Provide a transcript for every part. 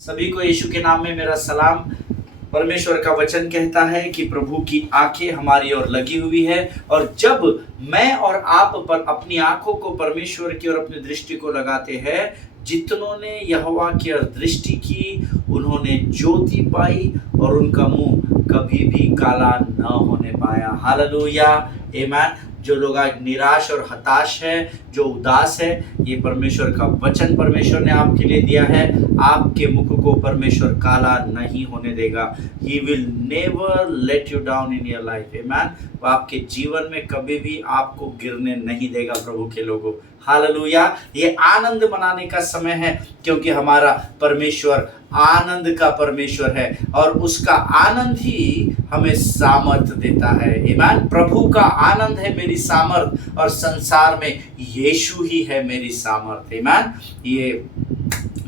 सभी को यीशु के नाम में मेरा सलाम। परमेश्वर का वचन कहता है कि प्रभु की आंखें हमारी ओर लगी हुई है, और जब मैं और आप पर अपनी आंखों को परमेश्वर की ओर अपनी दृष्टि को लगाते हैं, जितनों ने यहोवा की ओर दृष्टि की उन्होंने ज्योति पाई और उनका मुंह कभी भी काला न होने पाया। हालेलुया, आमीन। जो लोग आज निराश और हताश है, जो उदास है, ये परमेश्वर का वचन परमेश्वर ने आपके लिए दिया है। आपके मुख को परमेश्वर काला नहीं होने देगा। He will never let you down in your life, amen। वो आपके जीवन में कभी भी आपको गिरने नहीं देगा प्रभु के लोगों। हालेलुया। ये आनंद मनाने का समय है, क्योंकि हमारा परमेश्वर आनंद का परमेश्वर है और उसका आनंद ही हमें सामर्थ देता है। आमीन। प्रभु का आनंद है मेरी सामर्थ, और संसार में यीशु ही है मेरी सामर्थ। आमीन। ये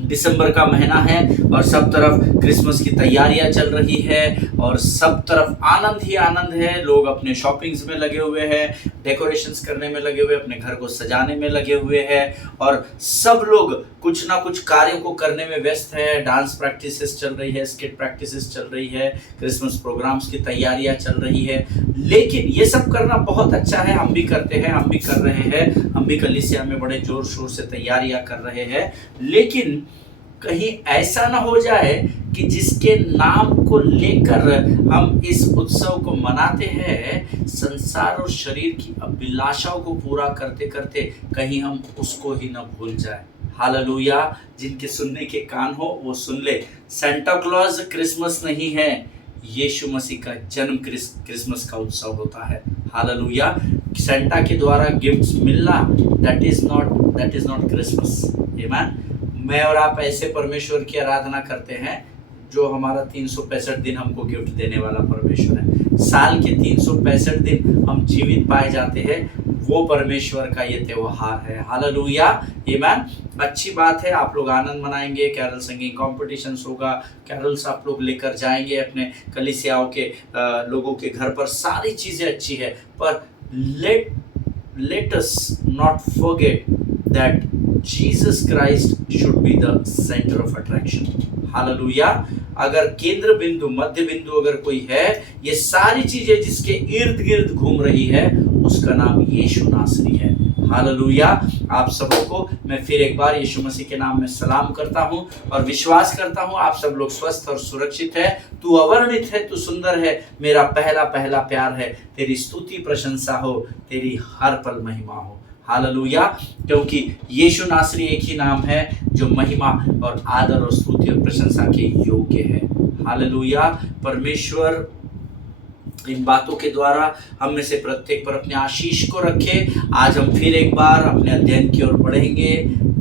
दिसंबर का महीना है और सब तरफ क्रिसमस की तैयारियां चल रही है और सब तरफ आनंद ही आनंद है। लोग अपने शॉपिंग्स में लगे हुए हैं, डेकोरेशंस करने में लगे हुए, अपने घर को सजाने में लगे हुए हैं, और सब लोग कुछ ना कुछ कार्यों को करने में व्यस्त है। डांस प्रैक्टिसेस चल रही है, स्किट प्रैक्टिसेस चल रही है, क्रिसमस प्रोग्राम्स की तैयारियां चल रही है। लेकिन ये सब करना बहुत अच्छा है, हम भी करते हैं, हम भी कर रहे हैं, हम भी कलीसिया में बड़े जोर शोर से तैयारियां कर रहे हैं। लेकिन कहीं ऐसा ना हो जाए कि जिसके नाम को लेकर हम इस उत्सव को मनाते हैं, संसार और शरीर की अभिलाषाओं को पूरा करते करते कहीं हम उसको ही ना भूल जाए। हालेलुया। जिनके सुनने के कान हो वो सुन ले। सेंटा क्लॉज क्रिसमस नहीं है, यीशु मसीह का जन्म क्रिसमस का उत्सव होता है। हालेलुया। सेंटा के द्वारा गिफ्ट्स मिलना, दैट इज नॉट क्रिसमस। आमीन। मैं और आप ऐसे परमेश्वर की आराधना करते हैं जो हमारा 365 दिन हमको गिफ्ट देने वाला परमेश्वर है। साल के 365 दिन हम जीवित पाए जाते हैं, वो परमेश्वर का ये त्योहार है। हालेलुया, आमीन। अच्छी बात है, आप लोग आनंद मनाएंगे, कैरल सिंगिंग कॉम्पिटिशन्स होगा, कैरल्स आप लोग लेकर जाएंगे अपने कलीसियाओं के लोगों के घर पर, सारी चीज़ें अच्छी है। पर let us not forget that Jesus Christ should be the center of attraction। Hallelujah. अगर केंद्र बिंदु, मध्य बिंदु अगर कोई है, ये सारी चीजें जिसके इर्द गिर्द घूम रही है, उसका नाम यीशु नासरी है। हालेलुया। आप सबों को मैं फिर एक बार यीशु मसीह के नाम में सलाम करता हूं और विश्वास करता हूं आप सब लोग स्वस्थ और सुरक्षित है। तू अवर्णित है, तू सुंदर है, मेरा पहला पहला प्यार है। तेरी स्तुति प्रशंसा हो, तेरी हर पल महिमा हो। हालेलुया। क्योंकि यीशु नासरी एक ही नाम है जो महिमा और आदर और स्तुति और प्रशंसा के योग्य है। हालेलुया। परमेश्वर इन बातों के द्वारा हम में से प्रत्येक पर अपने आशीष को रखे। आज हम फिर एक बार अपने अध्ययन की ओर बढ़ेंगे,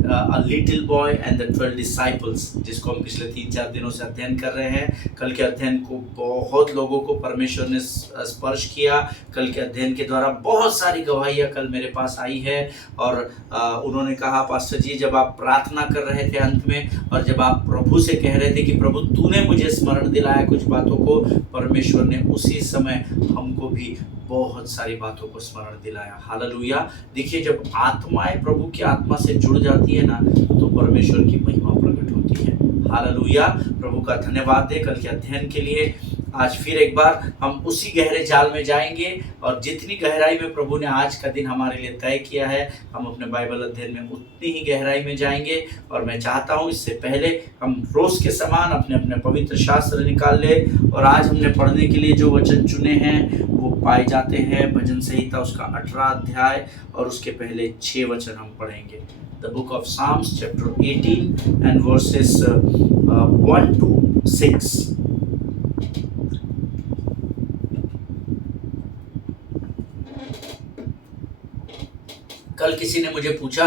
a little boy and the 12 disciples, जिसको हम पिछले 3-4 दिनों से अध्ययन कर रहे हैं। कल के अध्ययन को बहुत लोगों को परमेश्वर ने स्पर्श किया। कल के अध्ययन के द्वारा बहुत सारी गवाहियाँ कल मेरे पास आई है, और उन्होंने कहा, पास्टर जी, जब आप प्रार्थना कर रहे थे अंत में, और जब आप प्रभु से कह रहे थे कि प्रभु तूने मुझे स्मरण दिलाया कुछ बातों को, परमेश्वर ने उसी समय हमको भी बहुत सारी बातों को स्मरण दिलाया। हालेलुया। देखिए, जब आत्माएं प्रभु की आत्मा से जुड़ जाती है ना, तो परमेश्वर की महिमा प्रकट होती है। हालेलुया। प्रभु का धन्यवाद दे कल के अध्ययन के लिए। आज फिर एक बार हम उसी गहरे जाल में जाएंगे, और जितनी गहराई में प्रभु ने आज का दिन हमारे लिए तय किया है, हम अपने बाइबल अध्ययन में उतनी ही गहराई में जाएंगे। और मैं चाहता हूँ इससे पहले हम रोज के समान अपने अपने पवित्र शास्त्र निकाल ले, और आज हमने पढ़ने के लिए जो वचन चुने हैं वो पाए जाते हैं भजन संहिता उसका 18 अध्याय, और उसके पहले 6 वचन हम पढ़ेंगे। The book of Psalms chapter 18 and verses 1 to 6। कल किसी ने मुझे पूछा,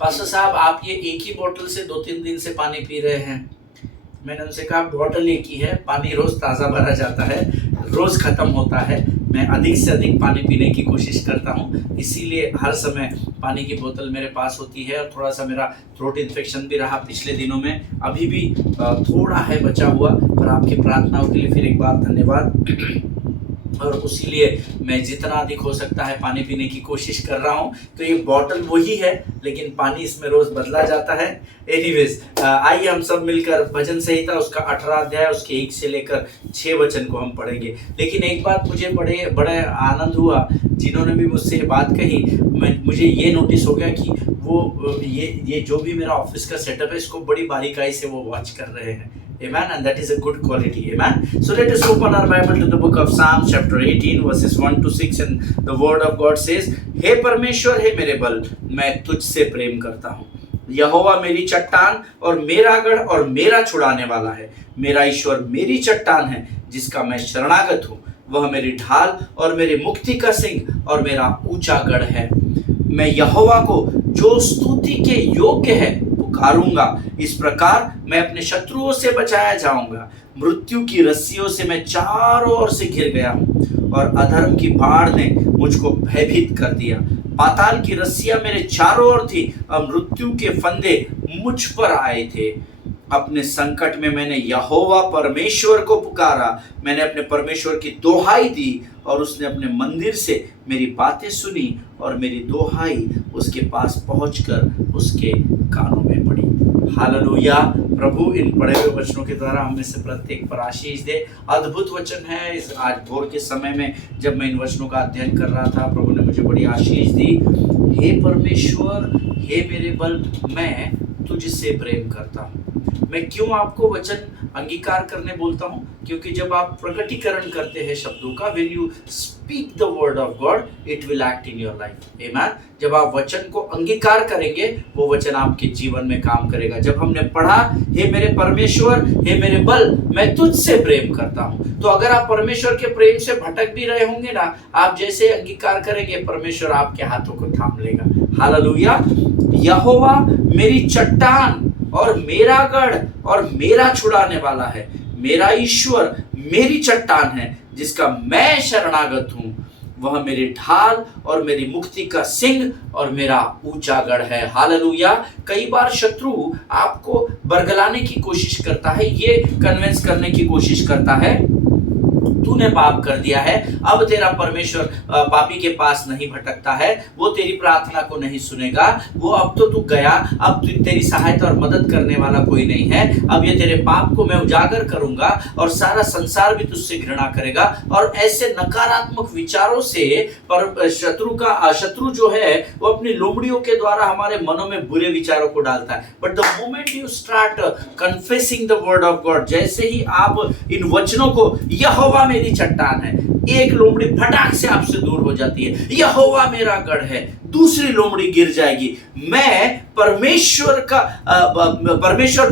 पास्टर साहब आप ये एक ही बोतल से 2-3 दिन से पानी पी रहे हैं। मैंने उनसे कहा, बोतल एक ही है, पानी रोज ताज़ा भरा जाता है, रोज ख़त्म होता है। मैं अधिक से अधिक पानी पीने की कोशिश करता हूँ, इसीलिए हर समय पानी की बोतल मेरे पास होती है। और थोड़ा सा मेरा थ्रोट इन्फेक्शन भी रहा पिछले दिनों में, अभी भी थोड़ा है बचा हुआ, पर आपकी प्रार्थनाओं के लिए फिर एक बार धन्यवाद। और उसीलिए मैं जितना अधिक हो सकता है पानी पीने की कोशिश कर रहा हूँ। तो ये बॉटल वही है, लेकिन पानी इसमें रोज बदला जाता है। एनीवेज, आइए हम सब मिलकर भजन संहिता उसका 18 अध्याय उसके 1 से लेकर 6 वचन को हम पढ़ेंगे। लेकिन एक बात मुझे बड़े आनंद हुआ, जिन्होंने भी मुझसे ये बात कही, मुझे ये नोटिस हो गया कि वो ये जो भी मेरा ऑफिस का सेटअप है, इसको बड़ी बारीकाई से वो वॉच कर रहे हैं। Amen, and that is a good quality. Amen. So let us open our Bible to the book of Psalms chapter 18 verses 1 to 6, and the word of God says, हे परमेश्वर, हे मेरे बल, मैं तुझसे प्रेम करता हूँ। यहोवा मेरी चट्टान और मेरा गढ़ और मेरा छुड़ाने वाला है। मेरा ईश्वर मेरी चट्टान है, जिसका मैं शरणागत हूँ। वह मेरी ढाल और मेरे मुक्ति का सिंह और मेरा ऊंचा गढ़ है। मैं यहोवा को, जो स्तुति के योग्य है, पुकारूंगा। इस प्रकार मैं अपने शत्रुओं से बचाया जाऊंगा। मृत्यु की रस्सियों से मैं चारों ओर से घिर गया हूँ, और अधर्म की बाढ़ ने मुझको भयभीत कर दिया। पाताल की रस्सियां मेरे चारों ओर थी, और मृत्यु के फंदे मुझ पर आए थे। अपने संकट में मैंने यहोवा परमेश्वर को पुकारा। मैंने अपने परमेश्वर की दोहाई दी, और उसने अपने मंदिर से मेरी बातें सुनी, और मेरी दोहाई उसके पास पहुंचकर उसके कानों में पड़ी। हालेलुया। प्रभु इन पढ़े हुए वचनों के द्वारा हमें से प्रत्येक पर आशीष दे। अद्भुत वचन है। इस आज भोर के समय में जब मैं इन वचनों का अध्ययन कर रहा था, प्रभु ने मुझे बड़ी आशीष दी। हे परमेश्वर, हे मेरे बल, मैं तुझसे प्रेम करता हूँ। मैं क्यों आपको वचन अंगीकार करने बोलता हूँ? क्योंकि जब आप प्रकटीकरण करते हैं शब्दों का, when you speak the word of God, it will act in your life. Amen. जब आप वचन को अंगीकार करेंगे, वो वचन आपके जीवन में काम करेगा। जब हमने पढ़ा, हे मेरे परमेश्वर, हे मेरे बल, मैं तुझसे प्रेम करता हूँ, तो अगर आप परमेश्वर के प्रेम से भटक भी रहे होंगे ना, आप जैसे अंगीकार करेंगे, परमेश्वर आपके हाथों को थाम लेगा। हालेलुया। यहोवा मेरी चट्टान और मेरा गढ़ और मेरा छुड़ाने वाला है। मेरा ईश्वर मेरी चट्टान है, जिसका मैं शरणागत हूँ। वह मेरी ढाल और मेरी मुक्ति का सिंह और मेरा ऊंचा गढ़ है। हालेलुया। कई बार शत्रु आपको बरगलाने की कोशिश करता है, ये कन्विंस करने की कोशिश करता है, तूने पाप कर दिया है, अब तेरा परमेश्वर पापी के पास नहीं भटकता है, वो तेरी प्रार्थना को नहीं सुनेगा, वो अब तो तू गया, अब तेरी सहायता और मदद करने वाला कोई नहीं है, अब ये तेरे पाप को मैं उजागर करूंगा और सारा संसार भी तुझसे घृणा करेगा। और ऐसे नकारात्मक विचारों से पर शत्रु जो है वो अपनी लोमड़ियों के द्वारा हमारे मनों में बुरे विचारों को डालता है। But the moment you start confessing the word of God, जैसे ही आप इन वचनों को, यहोवा मेरी चट्टान है, एक लोमड़ी फटाक से आपसे दूर हो जाती है। यहोवा मेरा गढ़ है, दूसरी लोमड़ी गिर जाएगी। मैं परमेश्वर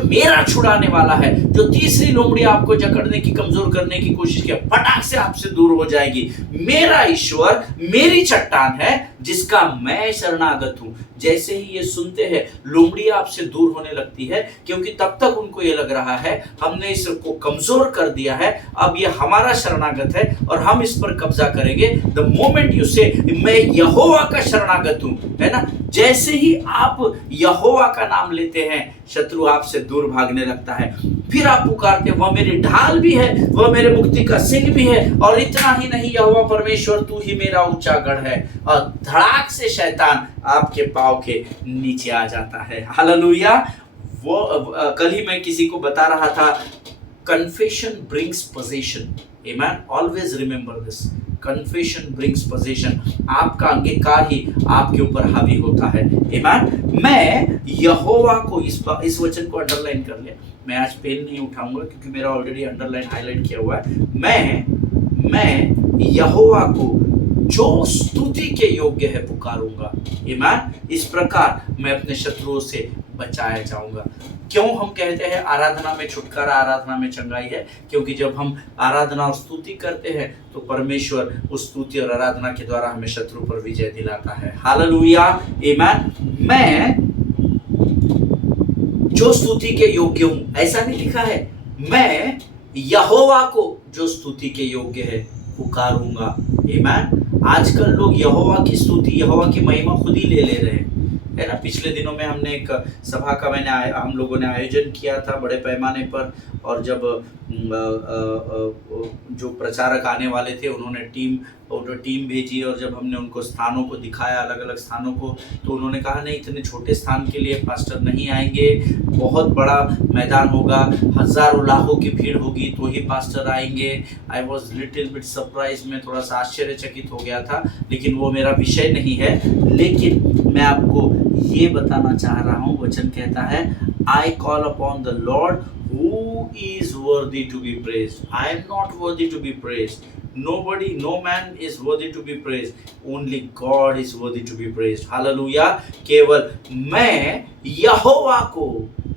मेरा छुड़ाने वाला है, जो तीसरी लोमड़ी आपको जकड़ने की, कमजोर करने की कोशिश किया, फटाक से आपसे दूर हो जाएगी। मेरा ईश्वर मेरी चट्टान है, जिसका मैं शरणागत हूं। जैसे ही ये सुनते हैं, लोमड़ी आपसे दूर होने लगती है, क्योंकि तब तक उनको ये लग रहा है हमने इसको कमजोर कर दिया है, अब ये हमारा शरणागत है और हम इस पर कब्जा करेंगे। द मोमेंट यू से मैं यहोवा का शरणागत हूं, है ना, जैसे ही आप यहोवा का नाम लेते हैं, शत्रु आपसे दूर भागने लगता है। फिर आप पुकारते, वह मेरी ढाल भी है, वह मेरे मुक्ति का सिंह भी है, और इतना ही नहीं, यहोवा परमेश्वर तू ही मेरा ऊंचा गढ़ है। और धड़ाक से शैतान आपके पांव के नीचे आ जाता है। हालेलुया। वो कल ही मैं किसी को बता रहा था, confession brings position. Amen. Always remember this. Confession brings possession. आपका अंगीकार ही आपके ऊपर हावी होता है। Amen. मैं यहोवा को, इस वचन को अंडरलाइन कर ले। मैं आज पेन नहीं उठाऊंगा क्योंकि मेरा ऑलरेडी अंडरलाइन हाईलाइट किया हुआ है। मैं यहोवा को, जो स्तुति के योग्य है, पुकारूंगा। Amen. इस प्रकार मैं अपने शत्रुओं से बचाया जाऊंगा। क्यों हम कहते हैं आराधना में छुटकारा, आराधना में चंगाई है? क्योंकि जब हम आराधना और स्तुति करते हैं, तो परमेश्वर उस स्तुति और आराधना के द्वारा हमें शत्रु पर विजय दिलाता है। हालेलुया। आमीन। मैं जो स्तुति के योग्य हूं, ऐसा नहीं लिखा है, मैं यहोवा को जो स्तुति के योग्य है पुकारूंगा। आमीन। आजकल लोग यहोवा की स्तुति, यहोवा की महिमा खुद ही ले रहे हैं। है ना। पिछले दिनों में हमने एक सभा का हम लोगों ने आयोजन किया था बड़े पैमाने पर, और जब जो प्रचारक आने वाले थे उन्होंने टीम भेजी, और जब हमने उनको स्थानों को दिखाया, अलग अलग स्थानों को, तो उन्होंने कहा नहीं, इतने छोटे स्थान के लिए पास्टर नहीं आएंगे, बहुत बड़ा मैदान होगा, हज़ारों लाखों की भीड़ होगी तो ही पास्टर आएंगे। I was little bit surprise, में थोड़ा सा आश्चर्यचकित हो गया था, लेकिन वो मेरा विषय नहीं है। लेकिन मैं आपको ये बताना चाह रहा हूँ, वचन कहता है I call upon the Lord who is worthy to be praised. I am not worthy to be praised. Nobody, no man is worthy to be praised. Only God is worthy to be praised. Hallelujah. केवल मैं यहोवा को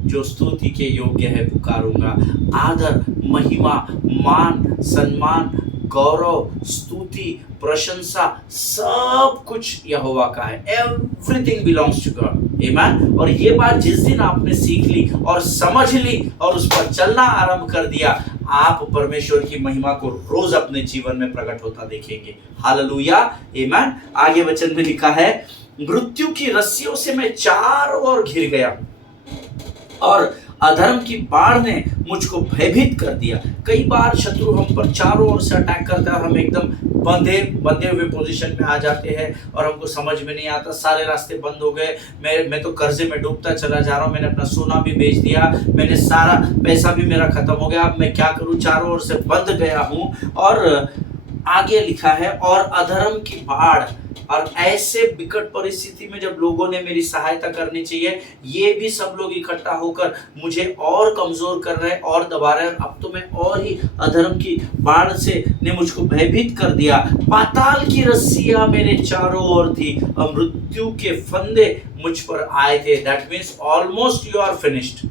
जो स्तुति के योग्य है पुकारूंगा। आदर, महिमा, मान, सम्मान, गौरव, स्तुति, प्रशंसा, सब कुछ यहोवा का है। Everything belongs to God. आमीन। और ये बात जिस दिन आपने सीख ली और समझ ली और उस पर चलना आरंभ कर दिया, आप परमेश्वर की महिमा को रोज अपने जीवन में प्रकट होता देखेंगे। हालेलुया। आमीन। आगे वचन में लिखा है, मृत्यु की रस्सियों से मैं चारों ओर घिर गया और अधर्म की बाढ़ ने मुझको भयभीत कर दिया। कई बार शत्रु हम पर चारों ओर से अटैक करता है और हम एकदम बंधे हुए पोजीशन में आ जाते हैं और हमको समझ में नहीं आता, सारे रास्ते बंद हो गए, मैं तो कर्जे में डूबता चला जा रहा हूँ, मैंने अपना सोना भी बेच दिया, मैंने सारा पैसा भी मेरा खत्म हो गया, अब मैं क्या करूँ, चारों ओर से बंध गया हूँ। और आगे लिखा है, और अधर्म की बाढ़, और ऐसे विकट परिस्थिति में जब लोगों ने मेरी सहायता करनी चाहिए, ये भी सब लोग इकट्ठा होकर मुझे और कमजोर कर रहे हैं और दबा रहे हैं। अब तो मैं और ही अधर्म की बाढ़ से ने मुझको भयभीत कर दिया। पाताल की रस्सियां मेरे चारों ओर थी और मृत्यु के फंदे मुझ पर आए थे। That means almost you are finished.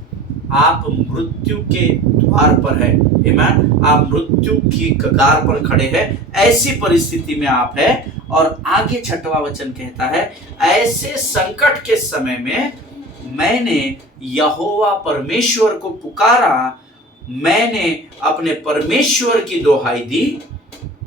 आप मृत्यु के द्वार पर है। आमीन। आप मृत्यु की कगार पर खड़े हैं, ऐसी परिस्थिति में आप है। और आगे छठवां वचन कहता है, ऐसे संकट के समय में मैंने यहोवा परमेश्वर को पुकारा, मैंने अपने परमेश्वर की दोहाई दी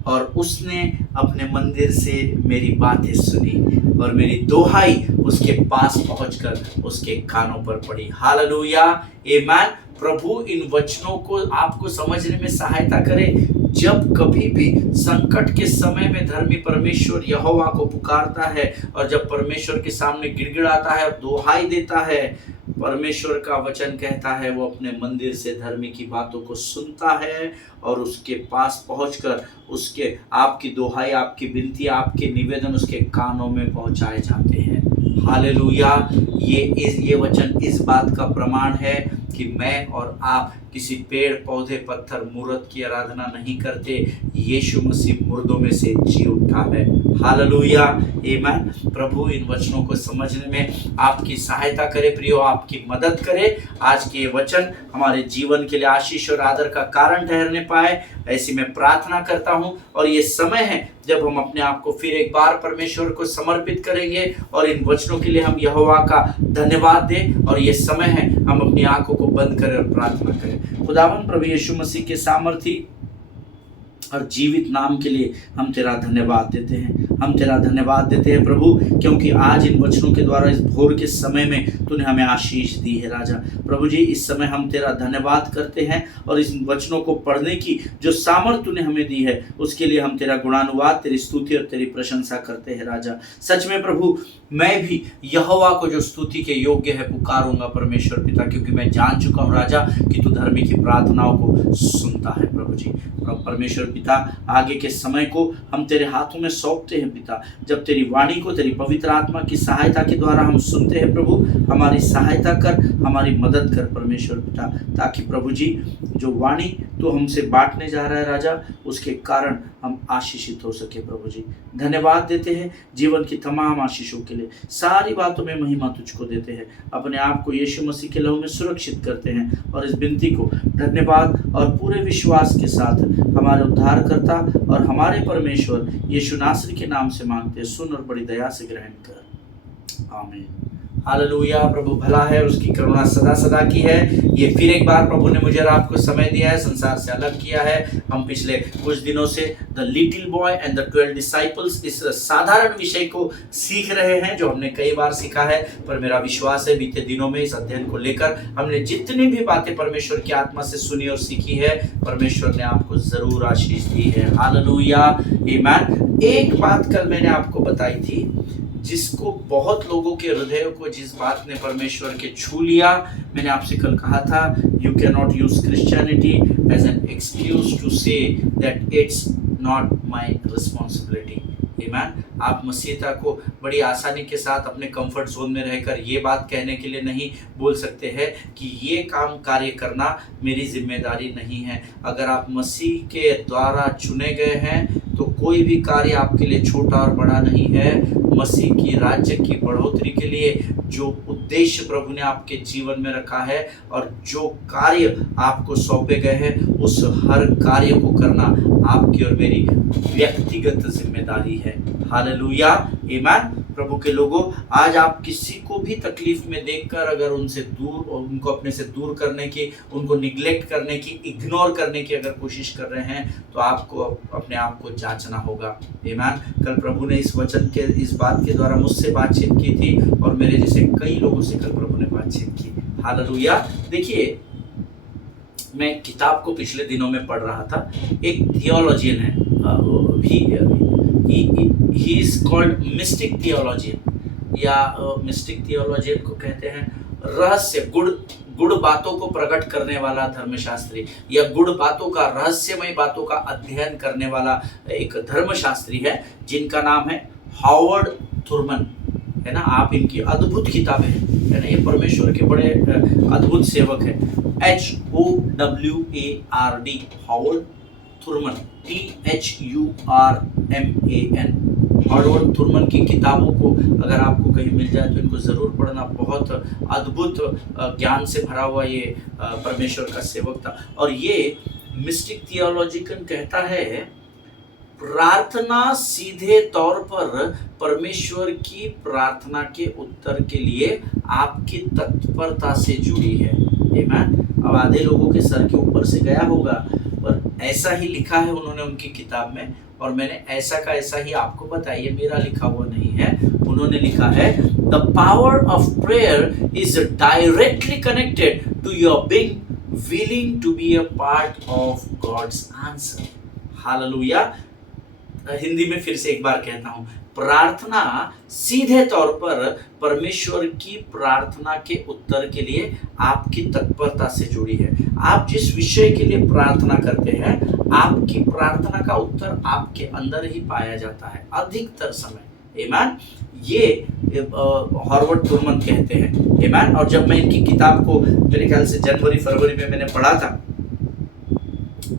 और उसने अपने मंदिर से मेरी बातें सुनी और मेरी दोहाई उसके पास पहुंचकर उसके कानों पर पड़ी। हालेलुया। आमीन। प्रभु इन वचनों को आपको समझने में सहायता करे। जब कभी भी संकट के समय में धर्मी परमेश्वर यहोवा को पुकारता है और जब परमेश्वर के सामने गिड़गिड़ाता है और दोहाई देता है, परमेश्वर का वचन कहता है वो अपने मंदिर से धर्मी की बातों को सुनता है और उसके पास पहुंचकर उसके आपकी दोहाई, आपकी विनती, आपके निवेदन उसके कानों में पहुंचाए जाते हैं। हालेलुया। ये वचन इस बात का प्रमाण है कि मैं और आप किसी पेड़, पौधे, पत्थर, मूर्त की आराधना नहीं करते। यीशु मसीह मुर्दों में से जी उठा है। हालेलुया। आमीन। प्रभु इन वचनों को समझने में आपकी सहायता करे, प्रियो, आपकी मदद करे। आज के वचन हमारे जीवन के लिए आशीष और आदर का कारण ठहरने पाए, ऐसी मैं प्रार्थना करता हूँ। और ये समय है जब हम अपने आप को फिर एक बार परमेश्वर को समर्पित करेंगे और इन वचनों के लिए हम यहोवा का धन्यवाद दें। और ये समय है हम अपनी आंखों को बंद करें और प्रार्थना करें। खुदावन प्रभु यीशु मसीह के सामर्थी और जीवित नाम के लिए हम तेरा धन्यवाद देते हैं। हम तेरा धन्यवाद देते हैं प्रभु, क्योंकि आज इन वचनों के द्वारा इस भोर के समय में तूने हमें आशीष दी है। राजा प्रभु जी, इस समय हम तेरा धन्यवाद करते हैं और इस वचनों को पढ़ने की जो सामर्थ तूने हमें दी है उसके लिए हम तेरा गुणानुवाद, तेरी स्तुति और तेरी प्रशंसा करते हैं। राजा सच में प्रभु, मैं भी यहोवा को जो स्तुति के योग्य है पुकारूंगा परमेश्वर पिता, क्योंकि मैं जान चुका हूँ राजा कि तू धर्मी की प्रार्थनाओं को सुनता है। प्रभु जी परमेश्वर पिता, आगे के समय को हम तेरे हाथों में सौंपते हैं पिता। जब तेरी वाणी को तेरी पवित्र आत्मा की सहायता के द्वारा हम सुनते हैं प्रभु, हमारी सहायता कर, हमारी मदद कर परमेश्वर पिता, ताकि प्रभु जी जो वाणी तो हमसे बांटने जा रहा है राजा, उसके कारण हम आशीषित हो सके। प्रभु जी धन्यवाद देते हैं जीवन की तमाम आशीषों के लिए, सारी बातों में महिमा तुझको देते हैं। अपने आप को यीशु मसीह के लहू में सुरक्षित करते हैं और इस विनती को धन्यवाद और पूरे विश्वास के साथ हमारे उद्धारकर्ता और हमारे परमेश्वर यीशु नासरी के नाम से मांगते हैं। सुन और बड़ी दया से ग्रहण कर। आमीन। हालेलुया। प्रभु भला है और उसकी करुणा सदा सदा की है। ये फिर एक बार प्रभु ने मुझे और आपको समय दिया है, संसार से अलग किया है। हम पिछले कुछ दिनों से the little boy and the 12 disciples इस साधारण विषय को सीख रहे हैं, जो हमने कई बार सीखा है। पर मेरा विश्वास है बीते दिनों में इस अध्ययन को लेकर हमने जितनी भी बातें परमेश्वर की आत्मा से सुनी और सीखी है, परमेश्वर ने आपको जरूर आशीष दी है। हालेलुया, आमीन। एक बात कल मैंने आपको बताई थी, जिसको बहुत लोगों के हृदय को, जिस बात ने परमेश्वर के छू लिया। मैंने आपसे कल कहा था, you can not use Christianity as an excuse to say that it's not my responsibility. आमीन। आप मसीहता को बड़ी आसानी के साथ अपने कंफर्ट जोन में रहकर ये बात कहने के लिए नहीं बोल सकते हैं कि ये काम कार्य करना मेरी जिम्मेदारी नहीं है। अगर आप मसीह के द्वारा चुने गए हैं तो कोई भी कार्य आपके लिए छोटा और बड़ा नहीं है। मसीह की राज्य की बढ़ोतरी के लिए जो उद्देश्य प्रभु ने आपके जीवन में रखा है और जो कार्य आपको सौंपे गए हैं, उस हर कार्य को करना आपकी और मेरी व्यक्तिगत जिम्मेदारी है। हालेलुया, आमीन। प्रभु के लोगों, आज आप किसी को भी तकलीफ में देखकर अगर उनसे दूर, उनको अपने से दूर करने की, उनको निग्लेक्ट करने की, इग्नोर करने की अगर कोशिश कर रहे हैं, तो आपको अपने आप को जांचना होगा। आमीन। कल प्रभु ने इस वचन के, इस बात के द्वारा मुझसे बातचीत की थी और मेरे जैसे कई लोगों से कल प्रभु ने बातचीत की। हालेलुया। देखिए, मैं किताब को पिछले दिनों में पढ़ रहा था। एक थियोलॉजियन है, he is called mystic theologian, या मिस्टिक थियोलॉजियन को कहते हैं रहस्य, गुड़ बातों को प्रकट करने वाला धर्मशास्त्री, या गुड़ बातों का, रहस्यमय बातों का अध्ययन करने वाला एक धर्मशास्त्री है, जिनका नाम है हॉवर्ड थुरमन, है ना। आप इनकी अद्भुत किताबें हैं, है ना। ये परमेश्वर के बड़े अद्भुत सेवक है। HOWARD, Howard Thurman, THURMAN। Howard Thurman की किताबों को अगर आपको कहीं मिल जाए तो इनको ज़रूर पढ़ना। बहुत अद्भुत ज्ञान से भरा हुआ ये परमेश्वर का सेवक था। और ये मिस्टिक थियोलॉजिकन कहता है, प्रार्थना सीधे तौर पर परमेश्वर की प्रार्थना के उत्तर के लिए आपकी तत्परता से जुड़ी है। आमीन। अब आधे लोगों के सर के ऊपर से गया होगा, पर ऐसा ही लिखा है उन्होंने उनकी किताब में, और मैंने ऐसा का ऐसा ही आपको बताइए, मेरा लिखा हुआ नहीं है। उन्होंने लिखा है, the power of prayer is directly connected to your being willing to be a part of God's answer. Hallelujah. Hindi में फिर से एक बार कहता हूं, प्रार्थना सीधे तौर पर परमेश्वर की प्रार्थना के उत्तर के लिए आपकी तत्परता से जुड़ी है। आप जिस विषय के लिए प्रार्थना करते हैं, आपकी प्रार्थना का उत्तर आपके अंदर ही पाया जाता है अधिकतर समय। आमीन। ये हॉवर्ड थुरमन कहते हैं। आमीन। और जब मैं इनकी किताब को मेरे ख्याल से जनवरी फरवरी में मैंने पढ़ा था,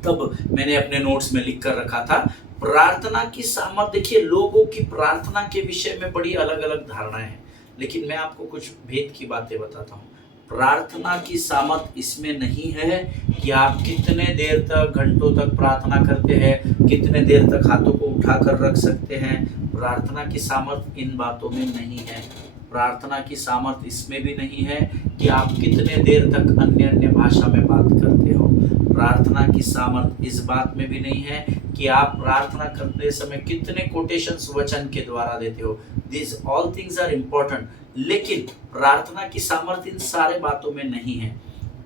तब मैंने अपने नोट्स में लिख कर रखा था, प्रार्थना की सामर्थ। देखिए, लोगों की प्रार्थना के विषय में बड़ी अलग अलग धारणाएं हैं, लेकिन मैं आपको कुछ भेद की बातें बताता हूँ। प्रार्थना की सामर्थ इसमें नहीं है कि आप कितने देर तक, घंटों तक प्रार्थना करते हैं, कितने देर तक हाथों को उठाकर रख सकते हैं। प्रार्थना की सामर्थ इन बातों में नहीं है। प्रार्थना की सामर्थ इसमें भी नहीं है कि आप कितने देर तक अन्य अन्य भाषा में बात करते हो। प्रार्थना की सामर्थ इस बात में भी नहीं है कि आप प्रार्थना करते समय कितने कोटेशंस वचन के द्वारा देते हो। This all things are important, लेकिन प्रार्थना की सामर्थ इन सारे बातों में नहीं है।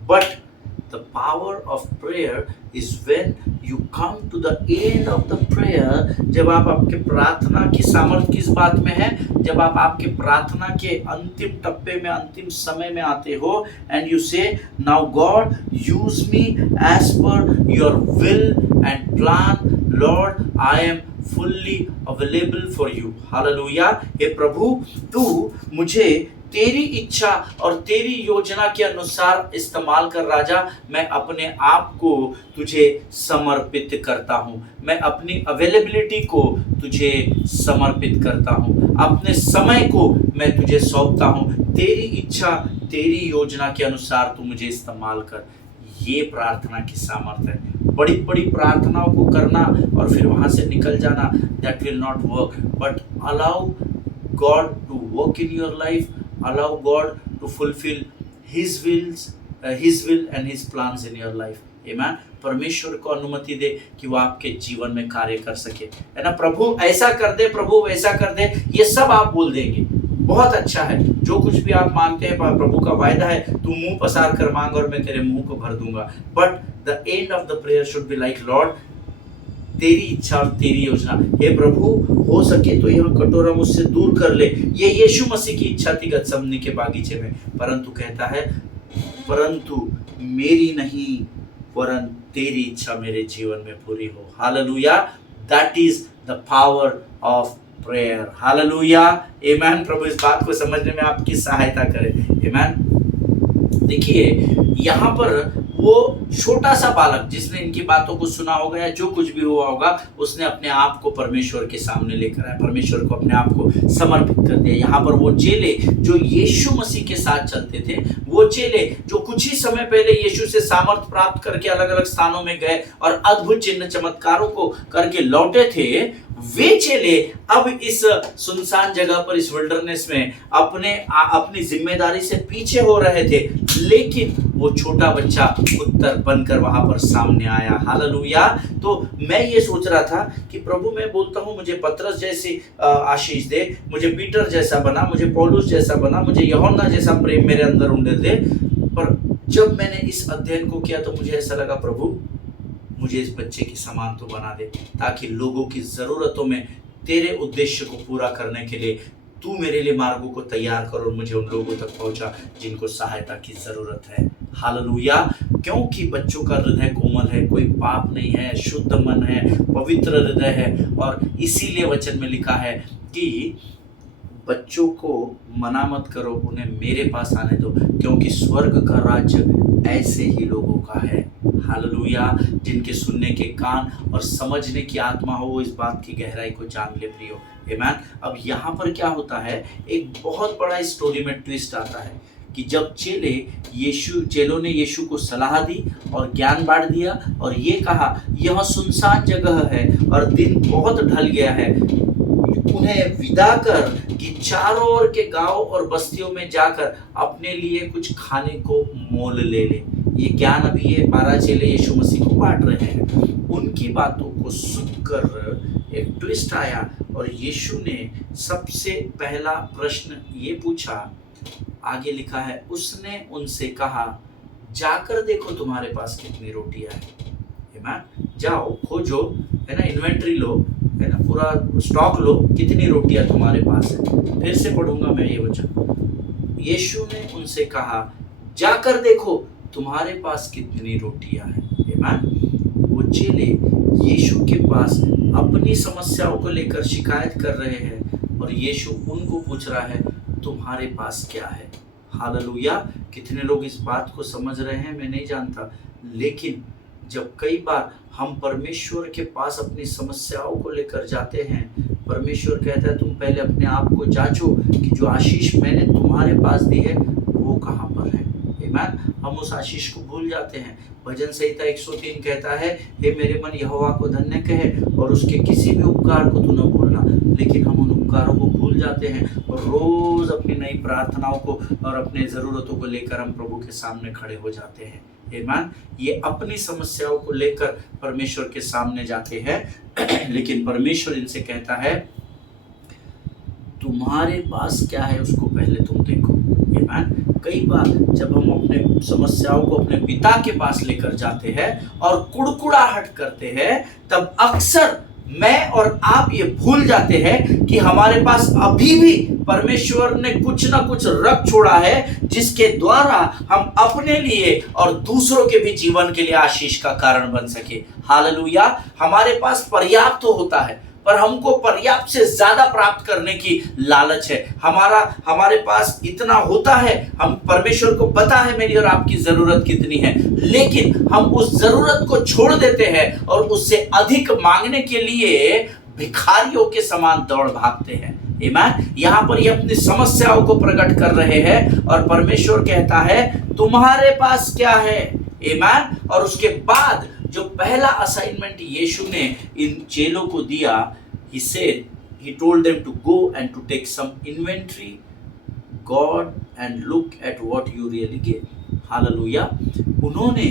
But the power of prayer is when you come to the end of the prayer। जब आप आपके प्रार्थना की सामर्थ किस बात में है, जब आप आपके प्रार्थना के अंतिम टप्पे में, अंतिम समय में आते हो, and you say now God use me as per your will and plan, Lord I am fully available for you। Hallelujah. हे प्रभु, तू मुझे तेरी इच्छा और तेरी योजना के अनुसार इस्तेमाल कर राजा। मैं अपने आप को तुझे समर्पित करता हूँ, मैं अपनी अवेलेबिलिटी को तुझे समर्पित करता हूँ, अपने समय को मैं तुझे सौंपता हूँ। तेरी इच्छा, तेरी योजना के अनुसार तू मुझे इस्तेमाल कर। ये प्रार्थना की सामर्थ्य है। बड़ी बड़ी प्रार्थनाओं को करना और फिर वहां से निकल जाना, that will not work. But allow God to work in your life. allow God to fulfill His will and His plans in your life. Amen. परमेश्वर को अनुमति दे कि वो आपके जीवन में कार्य कर सके, है ना। प्रभु ऐसा कर दे, प्रभु वैसा कर दे, ये सब आप बोल देंगे, बहुत अच्छा है। जो कुछ भी आप मांगते हैं, प्रभु का वायदा है, तू मुंह पसार कर मांग और मैं तेरे मुंह को भर दूंगा। But the end of the prayer should be like, Lord तेरी इच्छा और तेरी योजना, हे प्रभु हो सके तो यह कटोरा मुझसे दूर कर ले। ये यीशु मसीह की इच्छा थी गतसमनी के बागीचे में, परंतु कहता है परंतु मेरी नहीं वरन तेरी इच्छा मेरे जीवन में पूरी हो। Hallelujah, that is the power of prayer. Hallelujah, amen. प्रभु इस बात को समझने में आपकी सहायता करे, आमेन। देखिए यहाँ पर वो छोटा सा बालक जिसने इनकी बातों को सुना होगा या जो कुछ भी हुआ होगा, उसने अपने आप को परमेश्वर के सामने लेकर आया, परमेश्वर को अपने आप को समर्पित कर दिया। यहाँ पर वो चेले जो यीशु मसीह के साथ चलते थे, वो चेले जो कुछ ही समय पहले यीशु से सामर्थ प्राप्त करके अलग अलग स्थानों में गए और अद्भुत चिन्ह चमत्कारों को करके लौटे थे, वे चेले अब इस सुनसान जगह पर, इस विल्डरनेस में अपनी जिम्मेदारी से पीछे हो रहे थे, लेकिन वो छोटा बच्चा उत्तर बनकर वहां पर सामने आया। हालेलुया। तो मैं ये सोच रहा था कि प्रभु मैं बोलता हूँ मुझे पतरस जैसी आशीष दे, मुझे पीटर जैसा बना, मुझे पौलुस जैसा बना, मुझे यूहन्ना जैसा प्रेम मेरे अंदर उंडेल दे। पर जब मैंने इस अध्ययन को किया तो मुझे ऐसा लगा प्रभु मुझे इस बच्चे की समान तो बना दे, ताकि लोगों की ज़रूरतों में तेरे उद्देश्य को पूरा करने के लिए तू मेरे लिए मार्गों को तैयार कर और मुझे उन लोगों तक पहुंचा जिनको सहायता की ज़रूरत है। हालेलुया। क्योंकि बच्चों का हृदय कोमल है, कोई पाप नहीं है, शुद्ध मन है, पवित्र हृदय है, और इसीलिए वचन में लिखा है कि बच्चों को मना मत करो, उन्हें मेरे पास आने दो, क्योंकि स्वर्ग का राज्य ऐसे ही लोगों का है। हालेलुया। जिनके सुनने के कान और समझने की आत्मा हो, वो इस बात की गहराई को जान ले प्रियो, आमेन। अब यहाँ पर क्या होता है, एक बहुत बड़ा स्टोरी में ट्विस्ट आता है कि जब चेलों ने यीशु को सलाह दी और ज्ञान बांट दिया और ये कहा यह सुनसान जगह है और दिन बहुत ढल गया है, उन्हें विदा कर कि चारों ओर के गांव और बस्तियों में जाकर अपने लिए कुछ खाने को मोल ले ले। ये ज्ञान अभी ये 12 चेले यीशु मसीह को बांट रहे हैं। उनकी बातों को सुनकर एक ट्विस्ट आया और यीशु ने सबसे पहला प्रश्न ये पूछा, आगे लिखा है उसने उनसे कहा जाकर देखो तुम्हारे पास कितनी रोटियां हैं। जाओ खोजो, है ना, इन्वेंट्री लो, है ना, पूरा स्टॉक लो, कितनी रोटियां तुम्हारे पास है। फिर से पढ़ूंगा मैं ये वचन। यीशु ने उनसे कहा जाकर देखो तुम्हारे पास कितनी रोटियां हैं। आमीन। वो चेले यीशु के पास अपनी समस्याओं को लेकर शिकायत कर रहे हैं और यीशु उनको पूछ रहा है तुम्हारे पास क्या है। हालेलुया। कितने लोग इस बात को समझ रहे हैं मैं नहीं जानता, लेकिन जब कई बार हम परमेश्वर के पास अपनी समस्याओं को लेकर जाते हैं, परमेश्वर कहता है तुम पहले अपने आप को जांचो कि जो आशीष मैंने तुम्हारे पास दी है वो कहाँ पर है। आमीन। हम उस आशीष को भूल जाते हैं। भजन संहिता 103 कहता है हे मेरे मन यहोवा को धन्य कहे और उसके किसी भी उपकार को तू न भूलना, लेकिन हम उन उपकारों को भूल जाते हैं और रोज अपनी नई प्रार्थनाओं को और अपने ज़रूरतों को लेकर हम प्रभु के सामने खड़े हो जाते हैं। आमीन। ये अपनी समस्याओं को लेकर परमेश्वर के सामने जाते हैं, लेकिन परमेश्वर इनसे कहता है तुम्हारे पास क्या है उसको पहले तुम देखो। आमीन। कई बार जब हम अपने समस्याओं को अपने पिता के पास लेकर जाते हैं और कुड़कुड़ाहट करते हैं, तब अक्सर मैं और आप ये भूल जाते हैं कि हमारे पास अभी भी परमेश्वर ने कुछ ना कुछ रख छोड़ा है जिसके द्वारा हम अपने लिए और दूसरों के भी जीवन के लिए आशीष का कारण बन सके। हालेलुया। हमारे पास पर्याप्त तो होता है, पर हमको पर्याप्त से ज्यादा प्राप्त करने की लालच है। हमारे पास इतना होता है, हम परमेश्वर को पता है मेरी और आपकी जरूरत कितनी है, लेकिन हम उस जरूरत को छोड़ देते हैं और उससे अधिक मांगने के लिए भिखारियों के समान दौड़ भागते हैं। आमीन। यहाँ पर ये अपनी समस्याओं को प्रकट कर रहे हैं और परमेश्वर कहता है तुम्हारे पास क्या है। आमीन। और उसके बाद जो पहला असाइनमेंट यीशु ने इन चेलों को दिया, he told them to go and to take some inventory, God and look at what you really get. Hallelujah. उन्होंने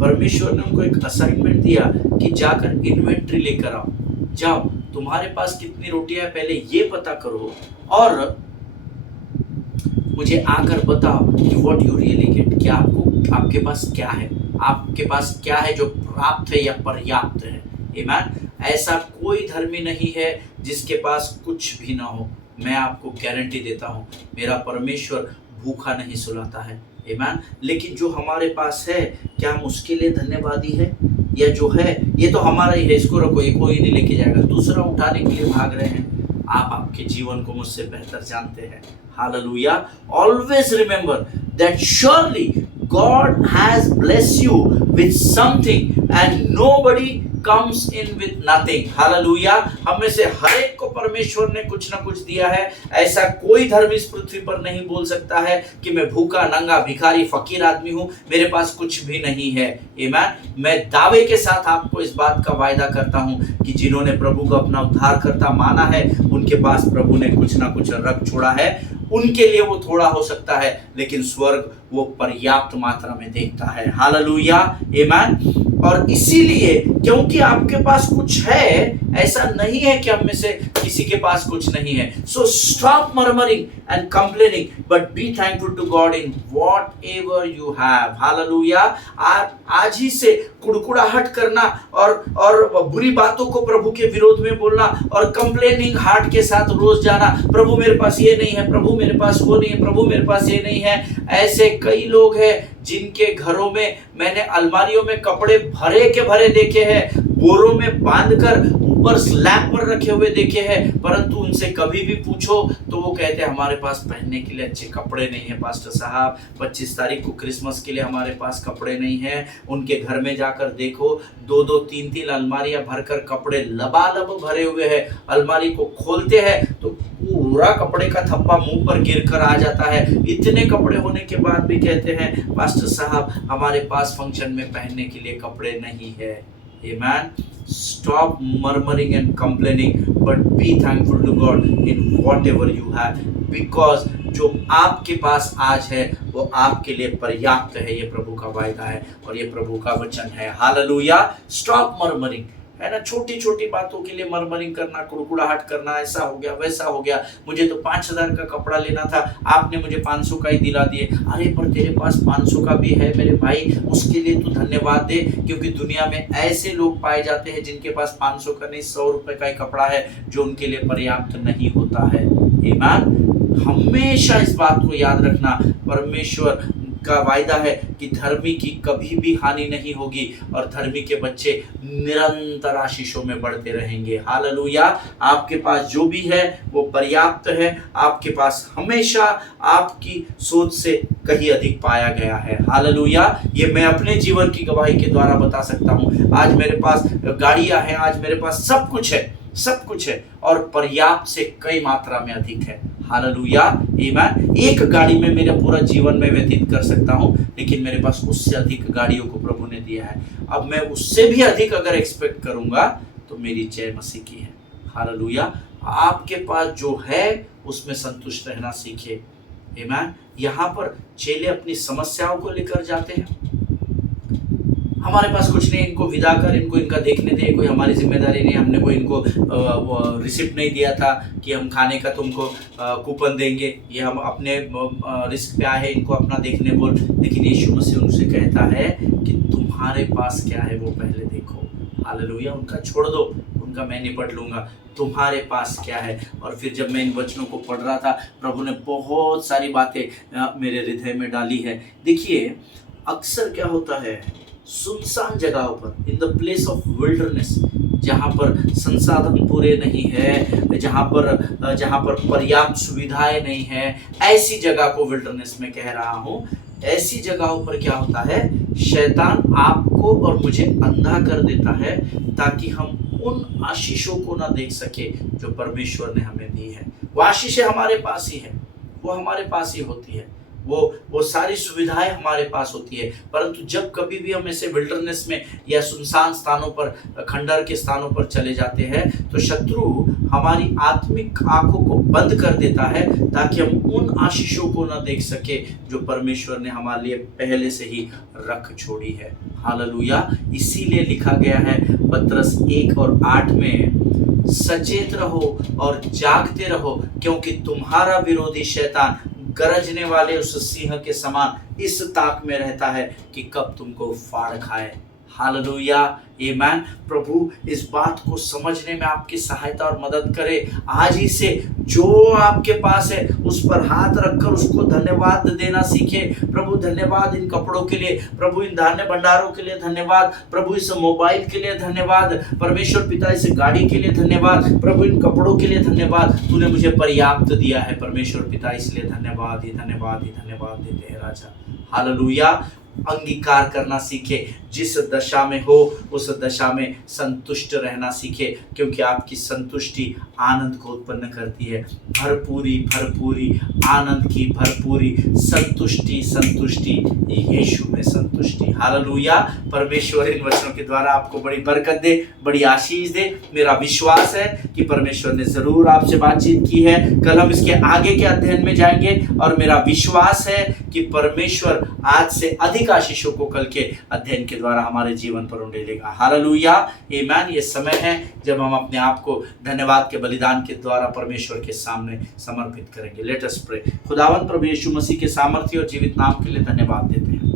परमेश्वर ने उनको एक असाइनमेंट दिया कि जाकर इन्वेंट्री लेकर आओ, जाओ तुम्हारे पास कितनी रोटियां है पहले ये पता करो और मुझे आकर बताओ कि व्हाट यू रियली गेट, क्या आपके पास क्या है, आपके पास क्या है जो प्राप्त है या पर्याप्त है। आमीन। ऐसा कोई धर्मी नहीं है जिसके पास कुछ भी ना हो। मैं आपको गारंटी देता हूँ मेरा परमेश्वर भूखा नहीं सुलाता है। आमीन। लेकिन जो हमारे पास है क्या हम उसके लिए धन्यवादी है, या जो है ये तो हमारा ही है, इसको रखो, ये कोई नहीं लेके जाएगा, दूसरा उठाने के लिए भाग रहे हैं। आप आपके जीवन को मुझसे बेहतर जानते हैं। Hallelujah. Always remember that surely God has blessed you with something and nobody comes in with nothing. Hallelujah. हम में से हर एक को परमेश्वर ने कुछ ना कुछ दिया है। ऐसा कोई धर्म इस पृथ्वी पर नहीं बोल सकता है कि मैं भूखा, नंगा, भिखारी, फकीर आदमी हूँ, मेरे पास कुछ भी नहीं है। आमीन। मैं दावे के साथ आपको इस बात का वायदा करता हूँ कि जिन्होंने प्रभु को अपना उद्धारकर्ता माना है उनके पास प्रभु ने कुछ ना कुछ रख छोड़ा है। उनके लिए वो थोड़ा हो सकता है लेकिन स्वर्ग वो पर्याप्त मात्रा में देखता है। हालेलुया। आमीन। और इसीलिए क्योंकि आपके पास कुछ है, ऐसा नहीं है कि हम में से किसी के पास कुछ नहीं है। So stop murmuring and complaining but be thankful to God in whatever you have. Hallelujah. आज ही से कुड़कुड़ाहट करना और बुरी बातों को प्रभु के विरोध में बोलना और कंप्लेनिंग हार्ट के साथ रोज जाना, प्रभु मेरे पास ये नहीं है, प्रभु मेरे पास वो नहीं है, प्रभु मेरे पास ये नहीं है। ऐसे कई लोग हैं जिनके घरों में मैंने अलमारियों में कपड़े भरे के भरे देखे हैं, बोरों में बांधकर ऊपर स्लैब पर रखे हुए देखे हैं, परंतु उनसे कभी भी पूछो तो वो कहते हैं हमारे पास पहनने के लिए अच्छे कपड़े नहीं है पास्टर साहब, 25 तारीख को क्रिसमस के लिए हमारे पास कपड़े नहीं है। उनके घर में जाकर देखो 2-2, 3-3 अलमारियां भरकर कपड़े लबालब भरे हुए हैं। अलमारी को खोलते हैं तो पूरा कपड़े का थप्पा मुंह पर गिरकर आ जाता है। इतने कपड़े होने के बाद भी कहते हैं पास्टर साहब हमारे पास फंक्शन में पहनने के लिए कपड़े नहीं है। Amen. Stop murmuring and complaining, but be thankful to God in whatever you have, because जो आपके पास आज है वो आपके लिए पर्याप्त है। ये प्रभु का वायदा है और ये प्रभु का वचन है। हालेलुया। स्टॉप मर्मरिंग, है ना, छोटी छोटी बातों के लिए मरमरिंग करना, कुड़कुड़ाहट करना, ऐसा हो गया वैसा हो गया, मुझे तो 5000 का कपड़ा लेना था, आपने मुझे 500 का ही दिला दिए। अरे पर तेरे पास 500 का भी है मेरे भाई, उसके लिए तू धन्यवाद दे, क्योंकि दुनिया में ऐसे लोग पाए जाते हैं जिनके पास 500 का नहीं 100 रुपए का ही कपड़ा है जो उनके लिए पर्याप्त नहीं होता है। ईमान, हमेशा इस बात को याद रखना, परमेश्वर का वायदा है कि धर्मी की कभी भी हानि नहीं होगी और धर्मी के बच्चे निरंतर आशीषों में बढ़ते रहेंगे। हालेलुया। आपके पास जो भी है वो पर्याप्त है, आपके पास हमेशा आपकी सोच से कहीं अधिक पाया गया है। हालेलुया। ये मैं अपने जीवन की गवाही के द्वारा बता सकता हूँ। आज मेरे पास गाड़ियां हैं, आज मेरे पास सब कुछ है, सब कुछ है और पर्याप्त से कई मात्रा में अधिक है। हालेलुया। आमीन। एक गाड़ी में मेरे पूरा जीवन में व्यतीत कर सकता हूँ, लेकिन मेरे पास उससे अधिक गाड़ियों को प्रभु ने दिया है। अब मैं उससे भी अधिक अगर एक्सपेक्ट करूंगा तो मेरी जय मसीह की है। हालेलुया। आपके पास जो है उसमें संतुष्ट रहना सीखिए। आमीन। यहाँ पर चेले अपनी समस्याओं को लेकर जाते हैं, हमारे पास कुछ नहीं, इनको विदा कर, इनको इनका देखने दे, कोई हमारी जिम्मेदारी नहीं, हमने कोई इनको रिसिप्ट नहीं दिया था कि हम खाने का तुमको कूपन देंगे, ये हम अपने रिस्क पे आए हैं, इनको अपना देखने बोल। लेकिन यीशु मसीह उनसे कहता है कि तुम्हारे पास क्या है वो पहले देखो। हालेलुया। उनका छोड़ दो, उनका मैं निपट लूंगा, तुम्हारे पास क्या है। और फिर जब मैं इन वचनों को पढ़ रहा था, प्रभु ने बहुत सारी बातें मेरे हृदय में डाली है। देखिए, अक्सर क्या होता है, सुनसान जगहों पर, in the place of wilderness, जहाँ पर संसाधन पूरे नहीं है, जहाँ पर पर्याप्त सुविधाएं नहीं है, ऐसी जगह को विल्डरनेस में कह रहा हूँ। ऐसी जगहों पर क्या होता है, शैतान आपको और मुझे अंधा कर देता है ताकि हम उन आशीषों को ना देख सके जो परमेश्वर ने हमें दी है। वो आशीषें हमारे पास ही है, वो हमारे पास ही होती है। वो सारी सुविधाएं हमारे पास होती है, परंतु जब कभी भी हम ऐसे विल्डरनेस में या सुनसान स्थानों पर, खंडहर के स्थानों पर चले जाते हैं, तो शत्रु हमारी आत्मिक आंखों को बंद कर देता है ताकि हम उन आशीषों को न देख सके जो परमेश्वर ने हमारे लिए पहले से ही रख छोड़ी है। हालेलुया। इसीलिए लिखा गया है पत्रस 1:8 में, सचेत रहो और जागते रहो, क्योंकि तुम्हारा विरोधी शैतान गरजने वाले उस सिंह के समान इस ताक में रहता है कि कब तुमको फाड़ खाए। हालेलुया, आमीन। प्रभु इस बात को समझने में आपकी सहायता और मदद करे। आज ही से जो आपके पास है उस पर हाथ रखकर उसको धन्यवाद देना सीखे। प्रभु धन्यवाद इन कपड़ों के लिए, प्रभु इन धान्य भंडारों के लिए धन्यवाद, प्रभु इस मोबाइल के लिए धन्यवाद, परमेश्वर पिता इस गाड़ी के लिए धन्यवाद, प्रभु इन कपड़ों के लिए धन्यवाद, तूने मुझे पर्याप्त दिया है परमेश्वर पिता, इसलिए धन्यवाद ही धन्यवाद ही धन्यवाद देते हैं राजा। हालेलुया। अंगीकार करना सीखे, जिस दशा में हो उस दशा में संतुष्ट रहना सीखे, क्योंकि आपकी संतुष्टि आनंद को उत्पन्न करती है। भरपूरी भरपूरी आनंद की भरपूरी संतुष्टि संतुष्टि यीशु में संतुष्टि। हालेलुया। परमेश्वर इन वचनों के द्वारा आपको बड़ी बरकत दे, बड़ी आशीष दे। मेरा विश्वास है कि परमेश्वर ने जरूर आपसे बातचीत की है। कल हम इसके आगे के अध्ययन में जाएंगे और मेरा विश्वास है कि परमेश्वर आज से अधिक आशीषों को कल के अध्ययन के द्वारा हमारे जीवन पर उंडेलेगा। हालेलुया, आमीन। ये समय है जब हम अपने आप को धन्यवाद के बलिदान के द्वारा परमेश्वर के सामने समर्पित करेंगे। Let us pray. खुदावंद प्रभु यीशु मसीह के सामर्थ्य और जीवित नाम के लिए धन्यवाद देते हैं।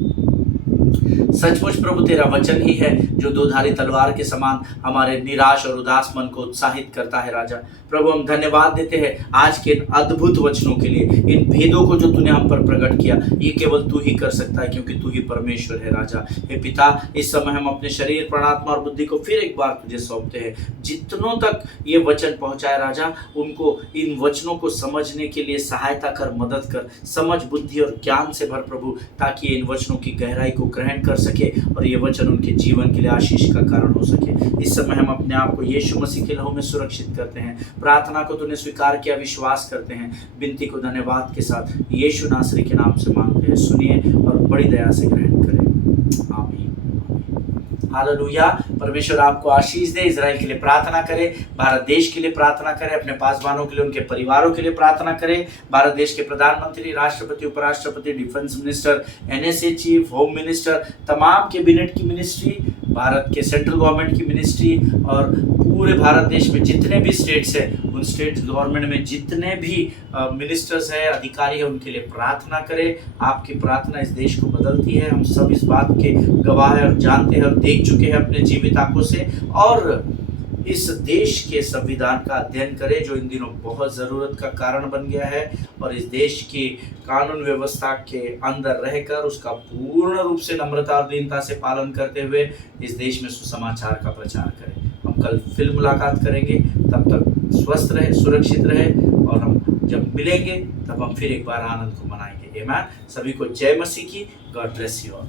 सचमुच प्रभु तेरा वचन ही है जो दोधारी तलवार के समान हमारे निराश और उदास मन को उत्साहित करता है राजा। प्रभु हम धन्यवाद देते हैं आज के इन अद्भुत वचनों के लिए, इन भेदों को जो तूने हम पर प्रकट किया, ये केवल तू ही कर सकता है, क्योंकि तू ही परमेश्वर है राजा। हे पिता, इस समय हम अपने शरीर, प्राणात्मा और बुद्धि को फिर एक बार तुझे सौंपते हैं। जितनों तक ये वचन पहुंचाए राजा, उनको इन वचनों को समझने के लिए सहायता कर, मदद कर, समझ, बुद्धि और ज्ञान से भर प्रभु, ताकि इन वचनों की गहराई को ग्रहण कर सके और ये वचन उनके जीवन के लिए आशीष का कारण हो सके। इस समय हम अपने आप को यीशु मसीह के लहू में सुरक्षित करते हैं। प्रार्थना को तूने स्वीकार किया, विश्वास करते हैं। विनती को धन्यवाद के साथ यीशु नासरी के नाम से मांगते हैं। सुनिए और बड़ी दया से ग्रहण करें। आमीन। हालेलुया। परमेश्वर आपको आशीष दे। इजराइल के लिए प्रार्थना करें, भारत देश के लिए प्रार्थना करें, अपने पासवानों के लिए, उनके परिवारों के लिए प्रार्थना करें। भारत देश के प्रधानमंत्री, राष्ट्रपति, उपराष्ट्रपति, defence minister, NSA chief, home minister, तमाम कैबिनेट की मिनिस्ट्री, भारत के सेंट्रल गवर्नमेंट की मिनिस्ट्री और पूरे भारत देश में जितने भी स्टेट्स हैं, उन स्टेट गवर्नमेंट में जितने भी मिनिस्टर्स हैं, अधिकारी हैं, उनके लिए प्रार्थना करें। आपकी प्रार्थना इस देश को बदलती है। हम सब इस बात के गवाह हैं और जानते हैं और देख चुके हैं अपने जीवित आंखों से। और इस देश के संविधान का अध्ययन करें जो इन दिनों बहुत ज़रूरत का कारण बन गया है, और इस देश की कानून व्यवस्था के अंदर रहकर उसका पूर्ण रूप से नम्रता और दीनता से पालन करते हुए इस देश में सुसमाचार का प्रचार करें। हम कल फिर मुलाकात करेंगे, तब तक स्वस्थ रहे, सुरक्षित रहे, और हम जब मिलेंगे तब हम फिर एक बार आनंद को मनाएंगे। आमीन। सभी को जय मसीह की। God bless you all.